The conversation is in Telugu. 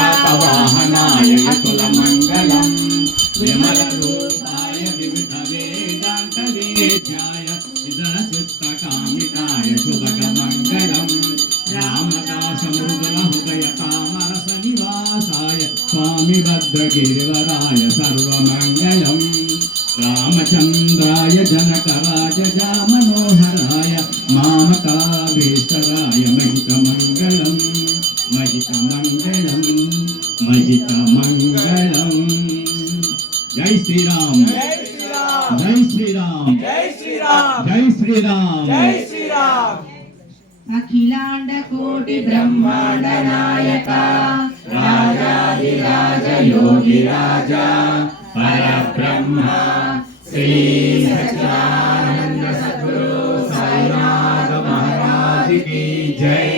అంతర్జాతవాహనాయ కుల మంగళం విమల రూపాయ వివిధ వేదాంత వేద్యాయ ఇతర చిత్త కామితాయ శుభక మంగళం రామదాస మృదుల హృదయ కామరస నివాసాయ స్వామి భద్రగిరివరాయ సర్వమంగళం. రామచంద్రాయ జనక రాజ మనోహరాయ మామకావేశ్వరాయ మహిత మంగళం. మహిత మంగళం జై శ్రీరామ్. జై శ్రీరామ్. జై శ్రీరామ్. జై శ్రీరామ్ జై శ్రీరామ్ అఖిలాండ కోటి బ్రహ్మాండ నాయక. రాజాది రాజ యోగి రాజా పరబ్రహ్మ శ్రీ సచిదానంద సద్గురు సాయినాథ మహారాజ్కి జై.